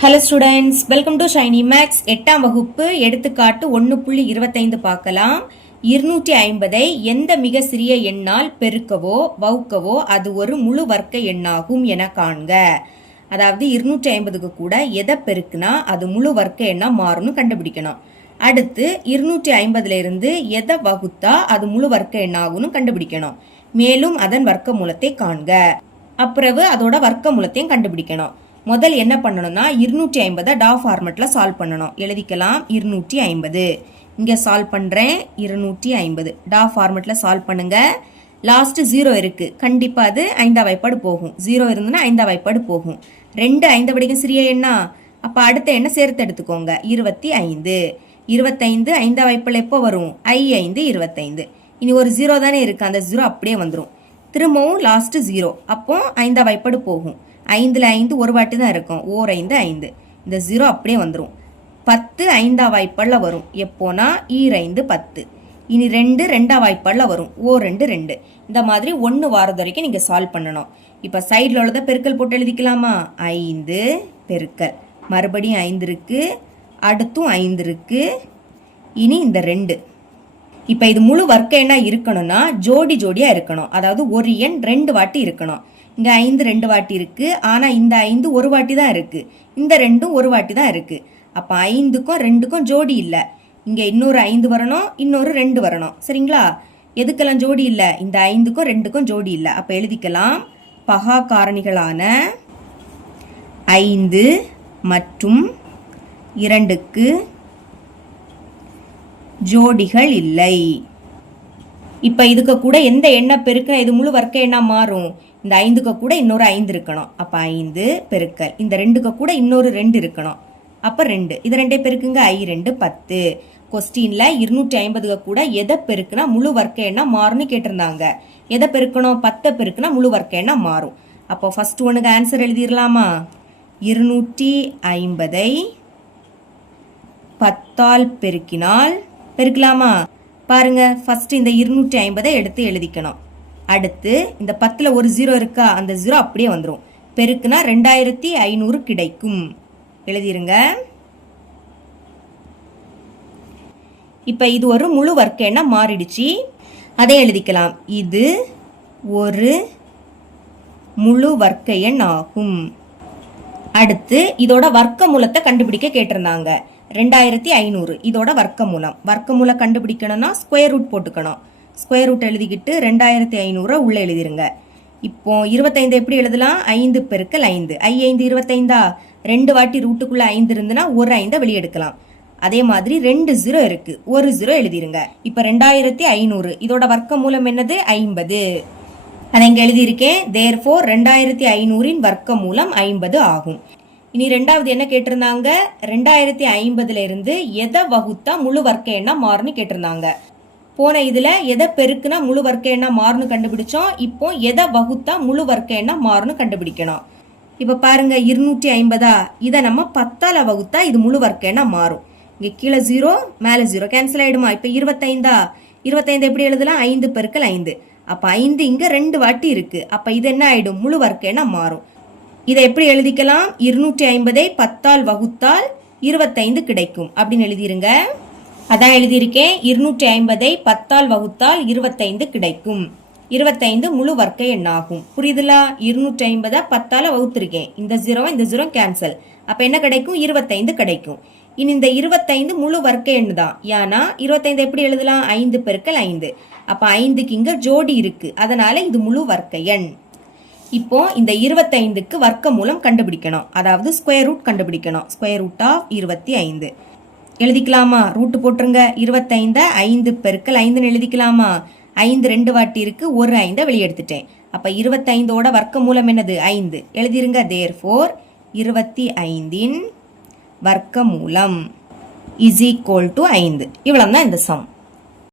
Hello students, welcome to Shiny Maths. 8ஆம் வகுப்பு எடுத்துக்காட்டு 1.25 பார்க்கலாம். 250ஐ எந்த மிக சிறிய எண்ணால் பெருக்கவோ வகுக்கவோ அது ஒரு முழு வர்க்க எண்ணாகும் என காண்க. அதாவது 250க்கு கூட எதை பெருக்குனா அது முழு வர்க்க எண்ணா மாறும்னு கண்டுபிடிக்கணும். அடுத்து 250ல இருந்து எதை வகுத்தா அது முழு வர்க்க எண்ணாகும்னு கண்டுபிடிக்கணும். மேலும் அதன் வர்க்க மூலத்தை காண்க. அப்புறவு அதோட வர்க்க மூலத்தையும் கண்டுபிடிக்கணும். முதல் என்ன பண்ணணும்னா 250 டா ஃபார்மெட்ல சால்வ் பண்ணணும். எழுதிக்கலாம் 250. இங்க சால்வ் பண்றேன் 250 டா ஃபார்மெட்ல சால்வ் பண்ணுங்க. லாஸ்ட் 0 இருக்கு, கண்டிப்பா அது 5ஆம் வாய்ப்பாடு போகும். 0 இருந்துன்னா 5ஆம் வாய்ப்பாடு போகும். 2 5 விட சிறிய எண்ணா, அப்ப அடுத்த எண்ணை சேர்த்து எடுத்துக்கோங்க. 25. 25 5ஆம் வாய்ப்பாடு எப்போ வரும்? 5 25. இனி ஒரு 0 தானே இருக்கு, அந்த 0 அப்படியே வந்துடும். திரும்பவும் லாஸ்ட் 0, அப்போ 5ஆம் வாய்ப்பாடு போகும். 5ல் 5 ஒரு வாட்டி தான் இருக்கும். ஓர் 5 5. இந்த 0 அப்படியே வந்துடும். 10 5ஆம் வாய்ப்பாடில் வரும். எப்போனா ஈர் 5 10. இனி 2 2ஆம் வாய்ப்பாடில் வரும். ஓர் 2 2. இந்த மாதிரி 1 வாரது வரைக்கும் நீங்கள் சால்வ் பண்ணணும். இப்போ சைடில் உள்ளதை பெருக்கல் போட்டு எழுதிக்கலாமா? 5 பெருக்கல் மறுபடியும் 5 இருக்கு, அடுத்தும் 5 இருக்கு, இனி இந்த 2. இப்போ இது முழு வர்க்க எண்ணா இருக்கணும்னா ஜோடி ஜோடியாக இருக்கணும். அதாவது ஒரு எண் 2 வாட்டி இருக்கணும். இங்கே 5 2 வாட்டி இருக்கு, ஆனால் இந்த 5 ஒரு வாட்டி தான் இருக்கு, இந்த 2 ஒரு வாட்டி தான் இருக்கு. அப்போ 5க்கும் 2க்கும் ஜோடி இல்லை. இங்கே இன்னொரு 5 வரணும், இன்னொரு 2 வரணும். சரிங்களா? எதுக்கெல்லாம் ஜோடி இல்லை? இந்த 5க்கும் 2க்கும் ஜோடி இல்லை. அப்போ எழுதிக்கலாம் பகா காரணிகளான 5 மற்றும் 2க்கு ஜோடிகள் இல்லை. இப்போ இதுக்கு கூட எந்த எண்ணை பெருக்கினா இது முழு வர்க்க எண்ணா மாறும்? இந்த 5க்கு கூட இன்னொரு 5 இருக்கணும். அப்போ 5 பெருக்கல் இந்த 2க்கு கூட இன்னொரு 2 இருக்கணும். அப்போ 2. இது 2 பெருக்குங்க. 2 10. கொஸ்டின்ல 250க்கு கூட எதை பெருக்குனா முழு வர்க்க எண்ணா மாறும்னு கேட்டிருந்தாங்க. எதை பெருக்கணும்? 10 பெருக்குனா முழு வர்க்க எண்ணா மாறும். அப்போ ஃபர்ஸ்ட் ஒன்றுக்கு ஆன்சர் எழுதிடலாமா? 250ஐ 10ஆல் பெருக்கினால் பெருக்கலாமா? பாருங்க, ஃபர்ஸ்ட் இந்த 250ஐ எடுத்து எழுதிக்கணும். அடுத்து இந்த 10ல் ஒரு 0 இருக்கா, அந்த 0 அப்படியே வந்துடும். பெருக்குனா 2500 கிடைக்கும். எழுதிருங்க. இப்ப இது ஒரு முழு வர்க்க எண்ணா மாறிடுச்சு. அதை எழுதிக்கலாம். இது ஒரு முழு வர்க்க எண் ஆகும். அடுத்து இதோட வர்க்க மூலத்தை கண்டுபிடிக்க கேட்டிருந்தாங்க. 2500 இதோட வர்க்க மூலம். வர்க்க மூலம் கண்டுபிடிக்கணும்னா ஸ்கொயர் ரூட் போட்டுக்கணும். ஸ்கொயர் ரூட் எழுதிக்கிட்டு 2500 உள்ள எழுதிருங்க. இப்போ 25 எப்படி எழுதலாம்? 5 பெருக்கல் 5. 5 25ஆ? 2 வாட்டி ரூட்டுக்குள்ள 5 இருந்துன்னா ஒரு 5 வெளியே எடுக்கலாம். அதே மாதிரி 2 0 இருக்கு, ஒரு 0 எழுதிருங்க. இப்ப 2500 இதோட வர்க்க மூலம் என்னது? 50. அதை இங்க எழுதியிருக்கேன். therefore 2500 வர்க்க மூலம் 50 ஆகும். இனி ரெண்டாவது என்ன கேட்டிருந்தாங்க? 2050ல இருந்து எதை வகுத்தா முழு வர்க்க எண்ணா மாறுன்னு கேட்டிருந்தாங்க. போன இதுல எதை பெருக்குனா முழு வர்க்க எண்ணா மாறுன்னு கண்டுபிடிச்சோம். இப்போ எதை வகுத்தா முழு வர்க்க எண்ணா மாறுன்னு கண்டுபிடிக்கணும். இப்ப பாருங்க 250ஆ? இதை நம்ம 10ஆல வகுத்தா இது முழு வர்க்க எண்ணா மாறும். இங்க கீழே 0 மேல 0 கேன்சல் ஆயிடுமா? இப்ப 25ஆ? 25 எப்படி எழுதலாம்? 5 பெருக்கல் 5. அப்ப 5 இங்க 2 வாட்டி இருக்கு. அப்ப இது என்ன ஆயிடும்? முழு வர்க்க எண்ணா மாறும். இதை எப்படி எழுதிக்கலாம்? 250ஐ 10ஆல் வகுத்தால் 25 கிடைக்கும் அப்படின்னு எழுதிருங்க. அதான் எழுதியிருக்கேன். 250ஐ 10ஆல் வகுத்தால் 25 கிடைக்கும். 25 முழு வர்க்க எண்ணாகும். புரியுதுலா? 250 10ஆல வகுத்திருக்கேன். இந்த 0 இந்த 0 கேன்சல். அப்ப என்ன கிடைக்கும்? 25 கிடைக்கும். இனி இந்த 25 முழு வர்க்க எண் தான். ஏன்னா 25 எப்படி எழுதலாம்? 5 பெருக்கல் 5. அப்ப 5க்கு இங்க ஜோடி இருக்கு, அதனால இது முழு வர்க்க எண். இப்போ இந்த 25க்கு வர்க்க மூலம் கண்டுபிடிக்கணும். அதாவது ஸ்கொயர் ரூட் கண்டுபிடிக்கணும். ஸ்கொயர் ரூட் ஆஃப் 25 எழுதிக்கலாமா? ரூட்டு போட்டுருங்க. 25 5 பெருக்கல் 5ன்னு எழுதிக்கலாமா? 5 2 வாட்டி இருக்கு, ஒரு 5 வெளியே எடுத்துட்டேன். அப்ப 25ஓட வர்க்க மூலம் என்னது? 5 எழுதிருங்க. therefore 25 வர்க்க மூலம் is equal to 5. இவ்வளவுதான் இந்த சம்.